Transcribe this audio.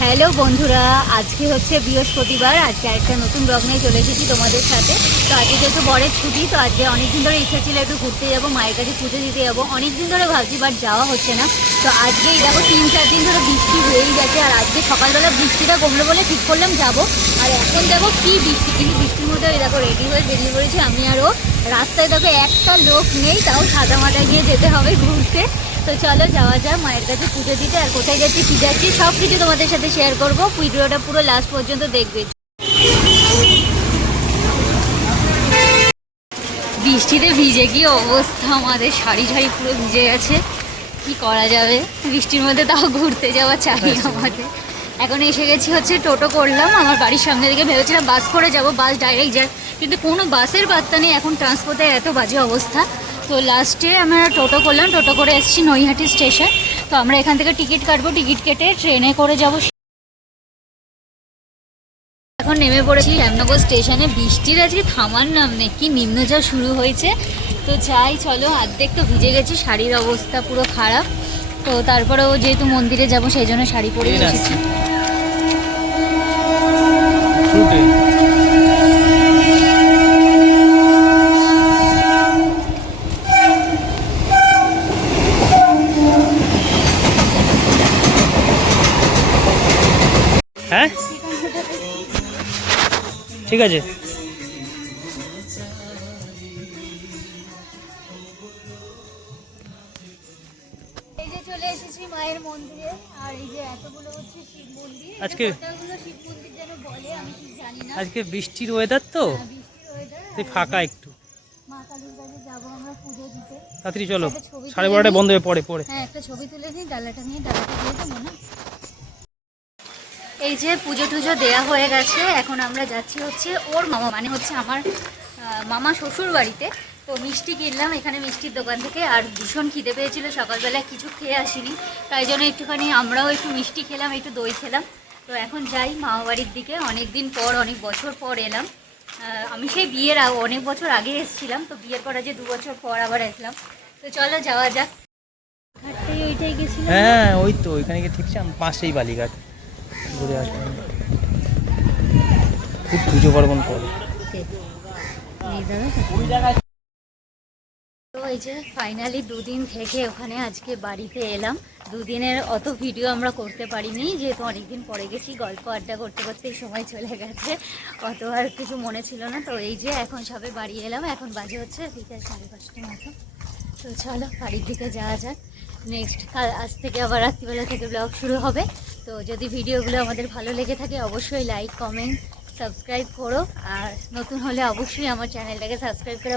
Hello বন্ধুরা, আজকে হচ্ছে বৃহস্পতিবার। আজকে একটা নতুন ব্লগ নিয়ে চলে এসেছি তোমাদের সাথে। তো আজকে যেহেতু বরের ছুটি, তো আজকে অনেকদিন ধরে ইচ্ছা ছিল একটু ঘুরতে যাবো, মায়ের কাছে পুজো দিতে যাবো। অনেকদিন ধরে ভাবছি, বাট যাওয়া হচ্ছে না। তো আজকে দেখো 3-4 দিন ধরে বৃষ্টি হয়েই গেছে, আর আজকে সকালবেলা বৃষ্টিটা কমলো বলে ঠিক করলাম যাবো। আর এখন দেখো কি বৃষ্টি, কিন্তু বৃষ্টির মধ্যে ওই দেখো রেডি হয়ে বেরিয়ে পড়েছি আমি আর ও। রাস্তায় দেখো একটা লোক নেই, তাও সাদা মাটায় গিয়ে যেতে হবে ঘুরতে। তো চলো যাওয়া যাক মায়ের কাছে পুজো দিতে। আর কোথায় যাচ্ছি কী যাচ্ছি সব কিছু তোমাদের সাথে শেয়ার করবো। ভিডিওটা পুরো লাস্ট পর্যন্ত দেখবে। বৃষ্টিতে ভিজে কি অবস্থা, আমাদের শাড়ি পুরো ভিজে গেছে। কি করা যাবে, বৃষ্টির মধ্যে তাও ঘুরতে যাওয়া চাই আমাদের। এখন এসে গেছি হচ্ছে টোটো করলাম আমার বাড়ির সামনে দিকে। ভেবেছিলাম বাস করে যাব, বাস ডাইরেক্ট যায়, কিন্তু কোনো বাসের বার্তা নেই। এখন ট্রান্সপোর্টের এত বাজে অবস্থা। তো লাস্টে আমরা টোটো করলাম, টোটো করে এসেছি নৈহাটি স্টেশন। তো আমরা এখান থেকে টিকিট কাটবো, টিকিট কেটে ট্রেনে করে যাব। এখন নেমে পড়েছি শ্যামনগর স্টেশনে। বৃষ্টির আজকে থামার নাম নেই, কি নিম্নচাপ শুরু হয়েছে। তো যাই চলো, অর্ধেক তো ভিজে গেছি, শাড়ির অবস্থা পুরো খারাপ। তো তারপরেও যেহেতু মন্দিরে যাব সেই জন্য শাড়ি পরে এসেছি। হ্যাঁ ঠিক আছে। এই যে চলে এসেছি মায়ের মন্দিরে। আর এই যে এতগুলো হচ্ছে শিব মন্দির, আজকে কতগুলো শিব মন্দির যেন বলে, আমি ঠিক জানি না। আজকে বৃষ্টির ওয়েদার তো, বৃষ্টির ওয়েদার, তাই ফাঁকা একটু। মা কালীর কাছে যাবো আমরা পুজো দিতে। তাড়াতাড়ি চলো, একটা ছবি 12:30 বন্ধ হয়ে পড়ে। হ্যাঁ, একটা ছবি তুলে দিই, ডালাটা নিয়ে ডালাটা দিয়ে দেবো না। এই যে পুজো টুজো দেওয়া হয়ে গেছে, এখন আমরা যাচ্ছি হচ্ছে ওর মামা, মানে হচ্ছে আমার মামা শ্বশুর বাড়িতে। তো মিষ্টি কিনলাম এখানে মিষ্টির দোকান থেকে। আর ভীষণ খিদে পেয়েছিল, সকালবেলায় কিছু খেয়ে আসিনি, তাই জন্য একটুখানি আমরাও একটু মিষ্টি খেলাম, একটু দই খেলাম। তো এখন যাই মামা বাড়ির দিকে। অনেক দিন পর, অনেক বছর পর এলাম। আমি সেই বিয়ের অনেক বছর আগে এসেছিলাম, তো বিয়ের পর যে 2 বছর পর আবার আসলাম। তো চলো যাওয়া যাক। ঘাটটাই ওইটাই গেছিলাম। হ্যাঁ ওই তো ওইখানে গিয়ে ঠিক পাশেই বালিঘাট ঘুরে আসলাম। খুব পুজো পার্বণ করে। তো এই যে ফাইনালি 2 দিন থেকে ওখানে আজকে বাড়িতে এলাম। 2 দিনের অত ভিডিও আমরা করতে পারিনি, যেহেতু অনেকদিন পরে গেছি। গল্প আড্ডা করতে করতে সময় চলে গেছে, অত আর কিছু মনে ছিল না। তো এই যে এখন সবে বাড়ি এলাম, এখন বাজে হচ্ছে বিকাল 5:30 মতো। তো চলো বাড়ির দিকে যাওয়া যাক। নেক্সট আজ থেকে আবার রাত্রিবেলা থেকে ব্লগ শুরু হবে। তো যদি ভিডিওগুলো আমাদের ভালো লেগে থাকে অবশ্যই লাইক, কমেন্ট, সাবস্ক্রাইব করো। আর নতুন হলে অবশ্যই আমার চ্যানেলটাকে সাবস্ক্রাইব করে